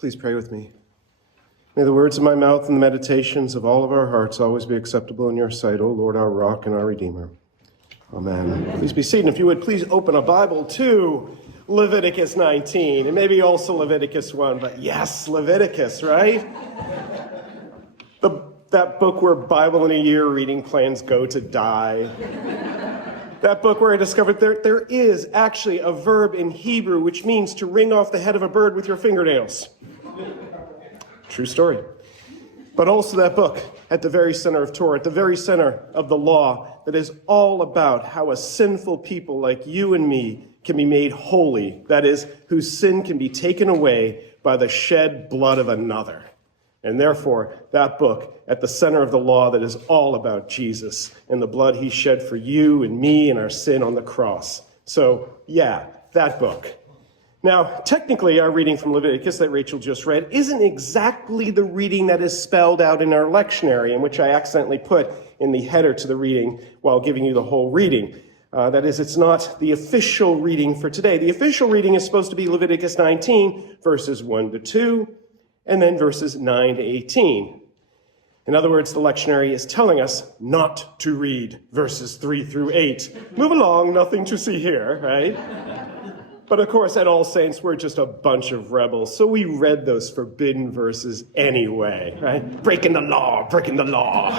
Please pray with me. May the words of my mouth and the meditations of all of our hearts always be acceptable in your sight, O Lord, our rock and our Redeemer. Amen. Please be seated. If you would, please open a Bible to Leviticus 19, and maybe also Leviticus 1, but yes, Leviticus, right? That book where Bible in a year reading plans go to die. That book where I discovered there is actually a verb in Hebrew which means to wring off the head of a bird with your fingernails. True story. But also that book at the very center of Torah, at the very center of the law, that is all about how a sinful people like you and me can be made holy, that is, whose sin can be taken away by the shed blood of another. And therefore, that book at the center of the law that is all about Jesus and the blood he shed for you and me and our sin on the cross. So, yeah, that book. Now, technically, our reading from Leviticus that Rachel just read isn't exactly the reading that is spelled out in our lectionary, in which I accidentally put in the header to the reading while giving you the whole reading. That is, it's not the official reading for today. The official reading is supposed to be Leviticus 19, verses 1 to 2, and then verses 9 to 18. In other words, the lectionary is telling us not to read verses 3 through 8. Move along, nothing to see here, right? But of course, at All Saints, we're just a bunch of rebels, so we read those forbidden verses anyway, right? Breaking the law, breaking the law.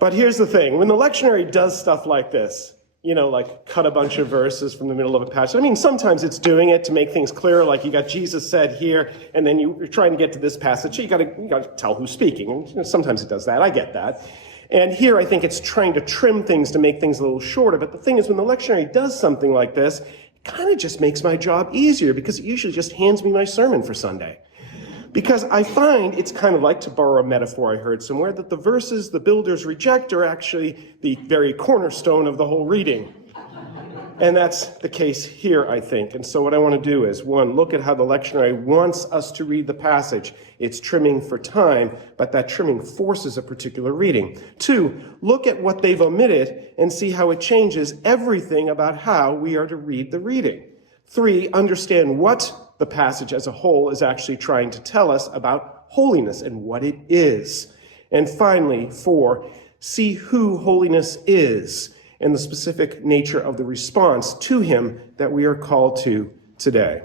But here's the thing, when the lectionary does stuff like this, you know, like cut a bunch of verses from the middle of a passage. I mean, sometimes it's doing it to make things clearer, like you got Jesus said here, and then you're trying to get to this passage, so you got to tell who's speaking. And you know, sometimes it does that, I get that. And here I think it's trying to trim things to make things a little shorter. But the thing is, when the lectionary does something like this, it kind of just makes my job easier because it usually just hands me my sermon for Sunday. Because I find it's kind of like, to borrow a metaphor I heard somewhere, that the verses the builders reject are actually the very cornerstone of the whole reading. And that's the case here, I think. And so what I want to do is, one, look at how the lectionary wants us to read the passage. It's trimming for time, but that trimming forces a particular reading. Two, look at what they've omitted and see how it changes everything about how we are to read the reading. Three, understand what the passage as a whole is actually trying to tell us about holiness and what it is. And finally, four, see who holiness is and the specific nature of the response to him that we are called to today.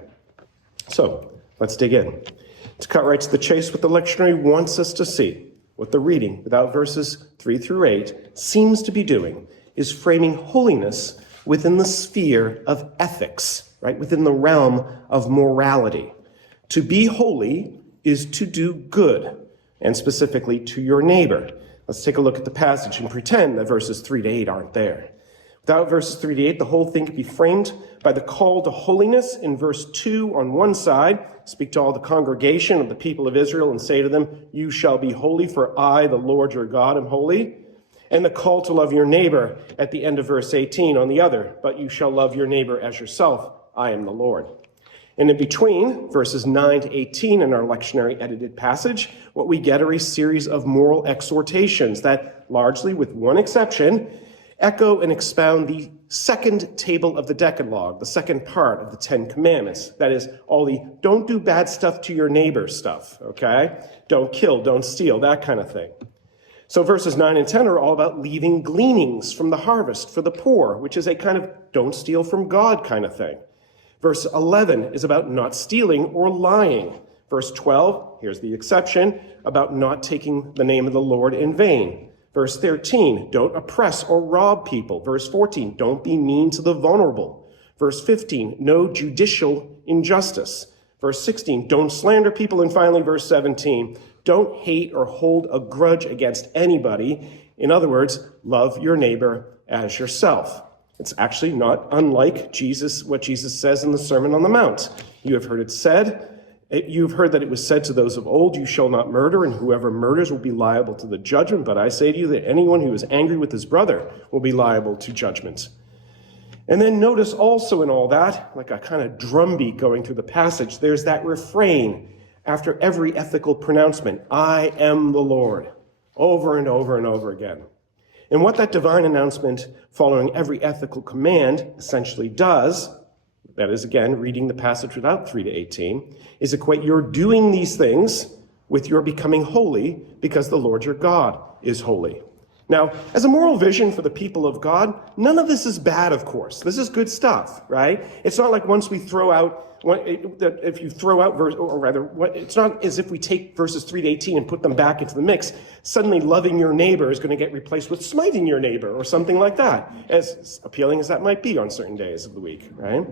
So, let's dig in. To cut right to the chase, what the lectionary wants us to see, what the reading, without verses 3 through 8, seems to be doing, is framing holiness within the sphere of ethics, right? Within the realm of morality. To be holy is to do good, and specifically to your neighbor. Let's take a look at the passage and pretend that verses 3 to 8 aren't there. Without verses 3 to 8, the whole thing could be framed by the call to holiness in verse 2 on one side. Speak to all the congregation of the people of Israel and say to them, you shall be holy, for I, the Lord your God, am holy. And the call to love your neighbor at the end of verse 18 on the other, but you shall love your neighbor as yourself. I am the Lord. And in between verses 9 to 18 in our lectionary edited passage, what we get are a series of moral exhortations that, largely with one exception, echo and expound the second table of the Decalogue, the second part of the Ten Commandments. That is, all the don't do bad stuff to your neighbor stuff, okay? Don't kill, don't steal, that kind of thing. So verses 9 and 10 are all about leaving gleanings from the harvest for the poor, which is a kind of don't steal from God kind of thing. Verse 11 is about not stealing or lying. Verse 12, here's the exception, about not taking the name of the Lord in vain. Verse 13, don't oppress or rob people. Verse 14, don't be mean to the vulnerable. Verse 15, no judicial injustice. Verse 16, don't slander people. And finally, verse 17, don't hate or hold a grudge against anybody. In other words, love your neighbor as yourself. It's actually not unlike what Jesus says in the Sermon on the Mount. You have heard that it was said to those of old, you shall not murder, and whoever murders will be liable to the judgment. But I say to you that anyone who is angry with his brother will be liable to judgment. And then notice also in all that, like a kind of drumbeat going through the passage, there's that refrain after every ethical pronouncement, I am the Lord, over and over and over again. And what that divine announcement following every ethical command essentially does, that is, again, reading the passage without 3 to 18, is equate your doing these things with your becoming holy because the Lord your God is holy. Now, as a moral vision for the people of God, none of this is bad, of course. This is good stuff, right? It's not like once we throw out, if you throw out verse, or rather, it's not as if we take verses 3 to 18 and put them back into the mix. Suddenly loving your neighbor is going to get replaced with smiting your neighbor or something like that, as appealing as that might be on certain days of the week, right?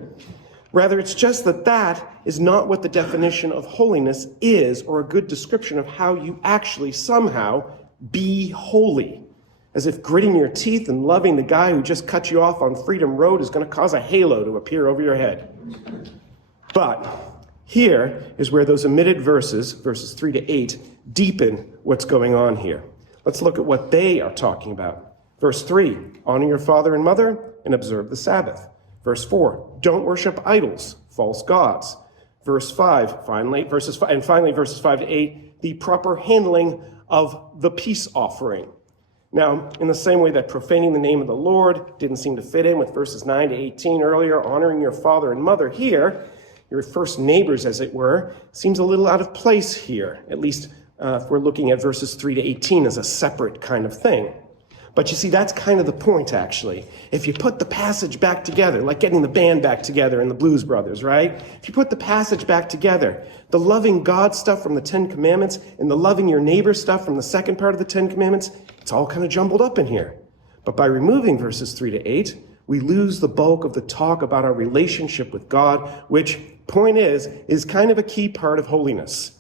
Rather, it's just that that is not what the definition of holiness is, or a good description of how you actually somehow be holy. As if gritting your teeth and loving the guy who just cut you off on Freedom Road is going to cause a halo to appear over your head. But here is where those omitted verses 3 to 8, deepen what's going on here. Let's look at what they are talking about. Verse 3, honor your father and mother and observe the Sabbath. Verse 4, don't worship idols, false gods. Verse 5, finally, verses 5 to 8, the proper handling of the peace offering. Now, in the same way that profaning the name of the Lord didn't seem to fit in with verses 9 to 18 earlier, honoring your father and mother here, your first neighbors, as it were, seems a little out of place here, at least if we're looking at verses 3 to 18 as a separate kind of thing. But you see, that's kind of the point, actually. If you put the passage back together, like getting the band back together in the Blues Brothers, right? If you put the passage back together, the loving God stuff from the Ten Commandments and the loving your neighbor stuff from the second part of the Ten Commandments, it's all kind of jumbled up in here. But by removing verses 3 to 8, we lose the bulk of the talk about our relationship with God, which, point is kind of a key part of holiness.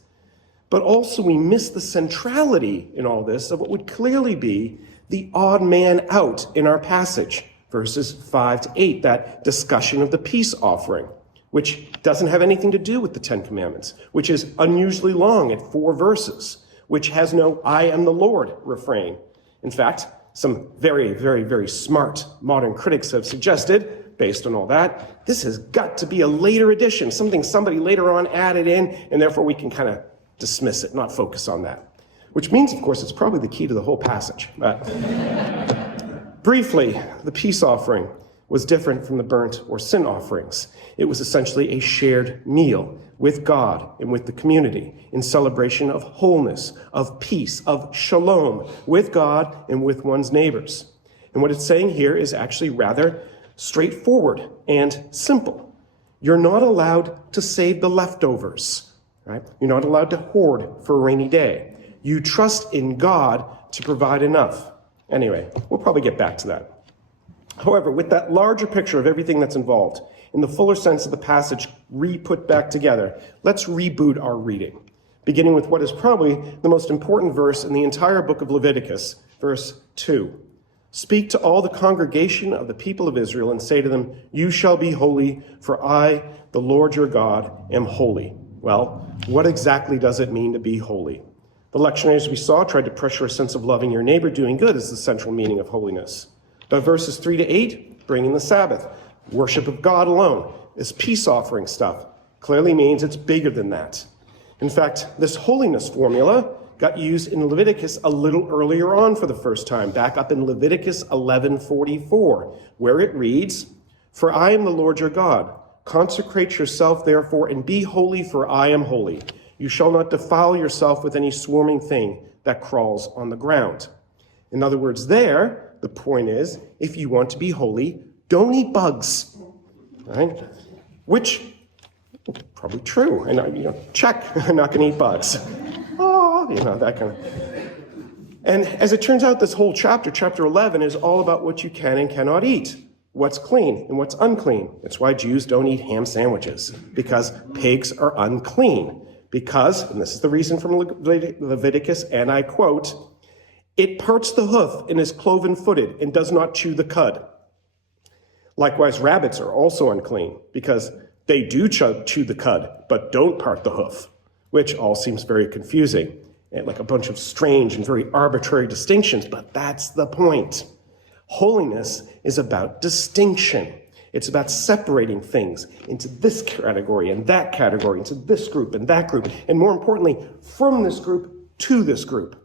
But also we miss the centrality in all this of what would clearly be the odd man out in our passage, verses 5 to 8, that discussion of the peace offering, which doesn't have anything to do with the Ten Commandments, which is unusually long at 4 verses, which has no I am the Lord refrain. In fact, some very, very, very smart modern critics have suggested, based on all that, this has got to be a later addition, something somebody later on added in, and therefore we can kind of dismiss it, not focus on that. Which means, of course, it's probably the key to the whole passage. But briefly, the peace offering was different from the burnt or sin offerings. It was essentially a shared meal with God and with the community in celebration of wholeness, of peace, of shalom with God and with one's neighbors. And what it's saying here is actually rather straightforward and simple. You're not allowed to save the leftovers, right? You're not allowed to hoard for a rainy day. You trust in God to provide enough. Anyway, we'll probably get back to that. However, with that larger picture of everything that's involved, in the fuller sense of the passage re-put back together, let's reboot our reading, beginning with what is probably the most important verse in the entire book of Leviticus, verse 2. Speak to all the congregation of the people of Israel and say to them, you shall be holy, for I, the Lord your God, am holy. Well, what exactly does it mean to be holy? The lectionaries we saw tried to pressure a sense of loving your neighbor, doing good as the central meaning of holiness. But verses 3 to 8, bring in the Sabbath, worship of God alone, this peace offering stuff, clearly means it's bigger than that. In fact, this holiness formula got used in Leviticus a little earlier on for the first time, back up in Leviticus 11:44, where it reads, for I am the Lord your God. Consecrate yourself, therefore, and be holy, for I am holy. You shall not defile yourself with any swarming thing that crawls on the ground. In other words, there, the point is, if you want to be holy, don't eat bugs, right? Which, probably true. And, check, I'm not going to eat bugs. Oh, that kind of. And as it turns out, this whole chapter 11, is all about what you can and cannot eat, what's clean and what's unclean. It's why Jews don't eat ham sandwiches, because pigs are unclean. Because, and this is the reason from Leviticus, and I quote, it parts the hoof and is cloven-footed and does not chew the cud. Likewise, rabbits are also unclean because they do chew the cud, but don't part the hoof, which all seems very confusing and like a bunch of strange and very arbitrary distinctions, but that's the point. Holiness is about distinction. It's about separating things into this category and that category, into this group and that group, and more importantly, from this group to this group.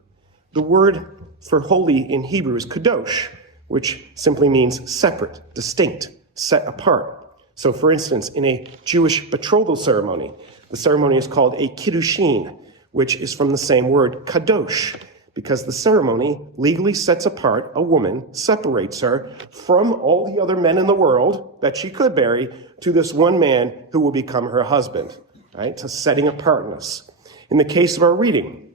The word for holy in Hebrew is kadosh, which simply means separate, distinct, set apart. So, for instance, in a Jewish betrothal ceremony, the ceremony is called a kiddushin, which is from the same word kadosh, because the ceremony legally sets apart a woman, separates her from all the other men in the world that she could marry to this one man who will become her husband, right? It's a setting apartness. In the case of our reading,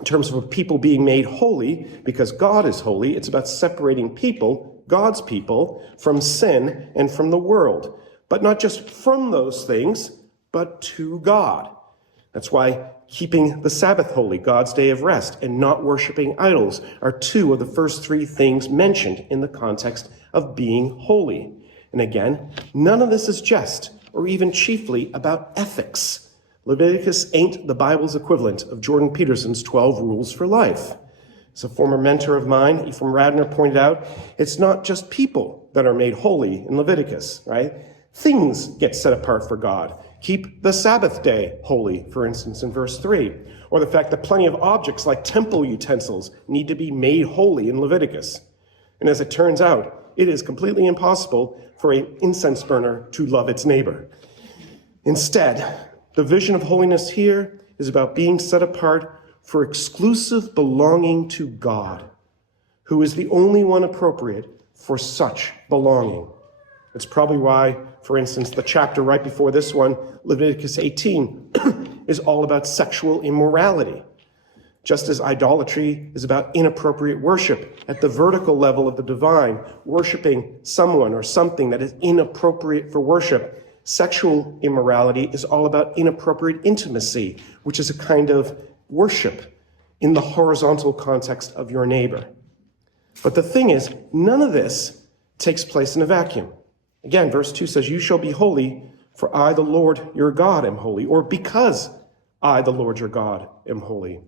in terms of people being made holy, because God is holy, it's about separating people, God's people, from sin and from the world. But not just from those things, but to God. That's why keeping the Sabbath holy, God's day of rest, and not worshiping idols are two of the first three things mentioned in the context of being holy. And again, none of this is just or even chiefly about ethics. Leviticus ain't the Bible's equivalent of Jordan Peterson's 12 Rules for Life. As a former mentor of mine, Ephraim Radner, pointed out, it's not just people that are made holy in Leviticus, right? Things get set apart for God. Keep the Sabbath day holy, for instance, in verse 3. Or the fact that plenty of objects like temple utensils need to be made holy in Leviticus. And as it turns out, it is completely impossible for an incense burner to love its neighbor. Instead, the vision of holiness here is about being set apart for exclusive belonging to God, who is the only one appropriate for such belonging. It's probably why, for instance, the chapter right before this one, Leviticus 18, is all about sexual immorality. Just as idolatry is about inappropriate worship at the vertical level of the divine, worshiping someone or something that is inappropriate for worship, sexual immorality is all about inappropriate intimacy, which is a kind of worship in the horizontal context of your neighbor. But the thing is, none of this takes place in a vacuum. Again, verse 2 says, "You shall be holy, for I, the Lord your God, am holy," or "because I, the Lord your God, am holy."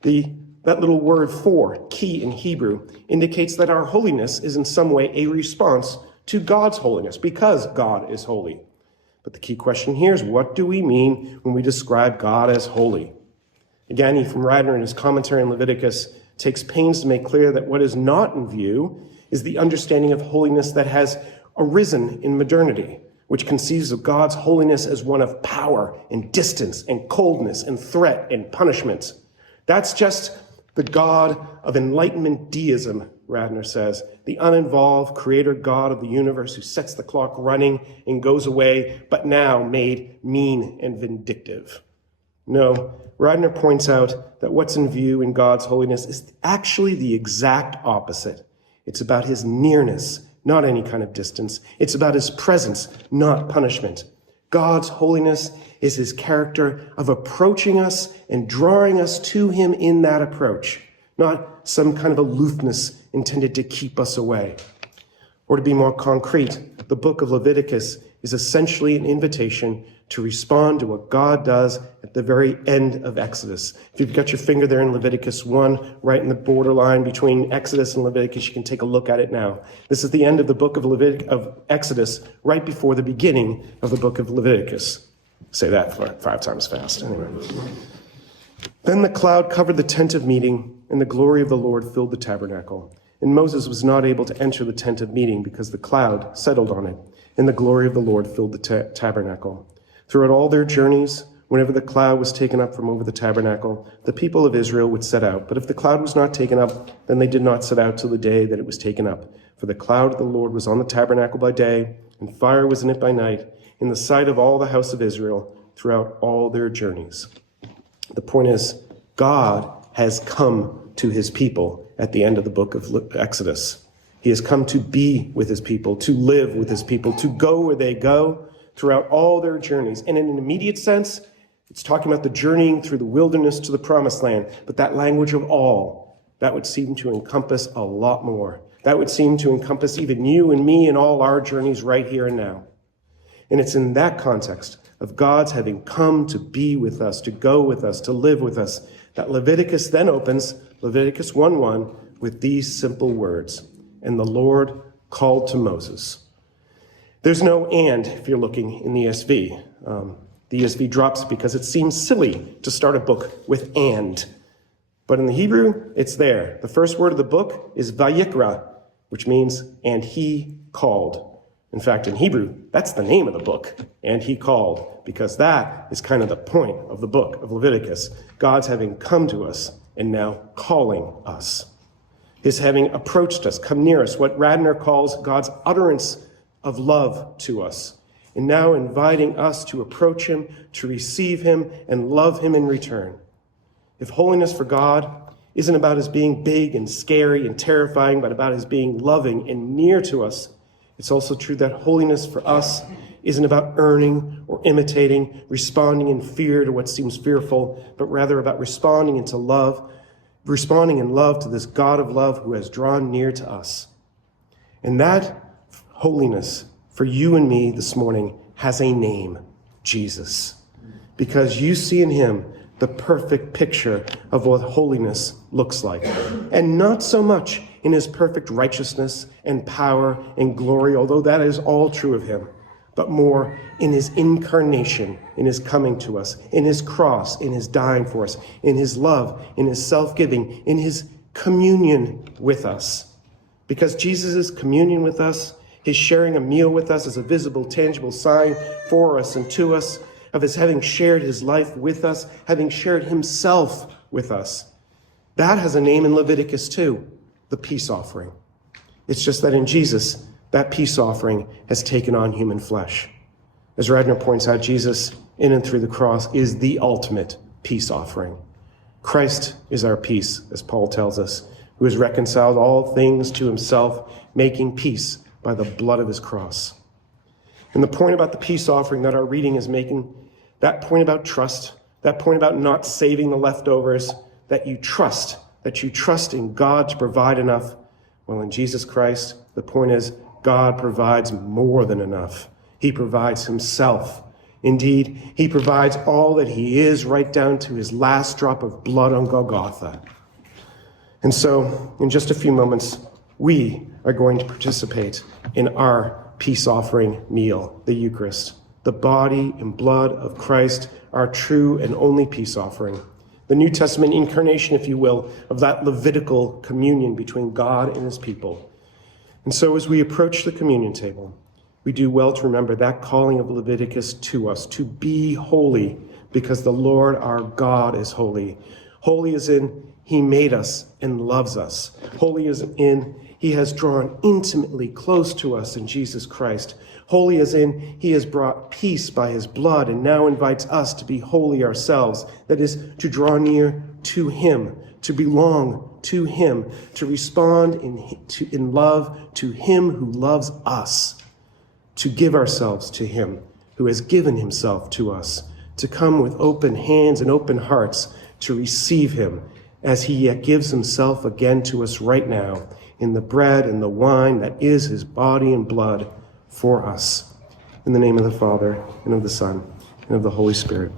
That little word "for," ki in Hebrew, indicates that our holiness is in some way a response to God's holiness, because God is holy. But the key question here is, what do we mean when we describe God as holy? Again, Ephraim Radner, in his commentary on Leviticus, takes pains to make clear that what is not in view is the understanding of holiness that has arisen in modernity, which conceives of God's holiness as one of power and distance and coldness and threat and punishment. That's just the God of Enlightenment deism, Radner says, the uninvolved creator God of the universe who sets the clock running and goes away, but now made mean and vindictive. No, Radner points out that what's in view in God's holiness is actually the exact opposite. It's about his nearness, not any kind of distance. It's about his presence, not punishment. God's holiness is his character of approaching us and drawing us to him in that approach, not some kind of aloofness intended to keep us away. Or to be more concrete, the book of Leviticus is essentially an invitation to respond to what God does at the very end of Exodus. If you've got your finger there in Leviticus 1, right in the borderline between Exodus and Leviticus, you can take a look at it now. This is the end of the book of Exodus, right before the beginning of the book of Leviticus. Say that 5 times fast. Anyway. Then the cloud covered the tent of meeting, and the glory of the Lord filled the tabernacle. And Moses was not able to enter the tent of meeting because the cloud settled on it, and the glory of the Lord filled the tabernacle. Throughout all their journeys, whenever the cloud was taken up from over the tabernacle, the people of Israel would set out. But if the cloud was not taken up, then they did not set out till the day that it was taken up. For the cloud of the Lord was on the tabernacle by day, and fire was in it by night, in the sight of all the house of Israel throughout all their journeys. The point is, God has come to his people at the end of the book of Exodus. He has come to be with his people, to live with his people, to go where they go throughout all their journeys. And in an immediate sense, it's talking about the journeying through the wilderness to the promised land. But that language of all, that would seem to encompass a lot more. That would seem to encompass even you and me and all our journeys right here and now. And it's in that context of God's having come to be with us, to go with us, to live with us, that Leviticus then opens, Leviticus 1:1, with these simple words. And the Lord called to Moses. There's no "and" if you're looking in the ESV. The ESV drops it because it seems silly to start a book with "and." But in the Hebrew, it's there. The first word of the book is Vayikra, which means, and he called. In fact, in Hebrew, that's the name of the book, and he called, because that is kind of the point of the book of Leviticus. God's having come to us and now calling us. His having approached us, come near us, what Radner calls God's utterance of love to us, and now inviting us to approach him, to receive him, and love him in return. If holiness for God isn't about his being big and scary and terrifying, but about his being loving and near to us, it's also true that holiness for us isn't about earning or imitating, responding in fear to what seems fearful, but rather about responding in love to this God of love who has drawn near to us. And that holiness for you and me this morning has a name, Jesus, because you see in him the perfect picture of what holiness looks like. And not so much in his perfect righteousness and power and glory, although that is all true of him, but more in his incarnation, in his coming to us, in his cross, in his dying for us, in his love, in his self-giving, in his communion with us. Because Jesus' communion with us, his sharing a meal with us as a visible, tangible sign for us and to us of his having shared his life with us, having shared himself with us. That has a name in Leviticus too, the peace offering. It's just that in Jesus, that peace offering has taken on human flesh. As Radner points out, Jesus, in and through the cross, is the ultimate peace offering. Christ is our peace, as Paul tells us, who has reconciled all things to himself, making peace by the blood of his cross. And the point about the peace offering that our reading is making, that point about trust, that point about not saving the leftovers, that you trust in God to provide enough. Well, in Jesus Christ, the point is God provides more than enough. He provides himself. Indeed, he provides all that he is, right down to his last drop of blood on Golgotha. And so, in just a few moments, we are going to participate in our peace offering meal, the Eucharist, the body and blood of Christ, our true and only peace offering. The New Testament incarnation, if you will, of that Levitical communion between God and his people. And so as we approach the communion table, we do well to remember that calling of Leviticus to us, to be holy, because the Lord our God is holy. Holy as in he made us and loves us. Holy as in he has drawn intimately close to us in Jesus Christ. Holy as in he has brought peace by his blood and now invites us to be holy ourselves. That is, to draw near to him, to belong to him, to respond in love to him who loves us, to give ourselves to him who has given himself to us, to come with open hands and open hearts to receive him as he yet gives himself again to us right now in the bread and the wine that is his body and blood for us. In the name of the Father, and of the Son, and of the Holy Spirit.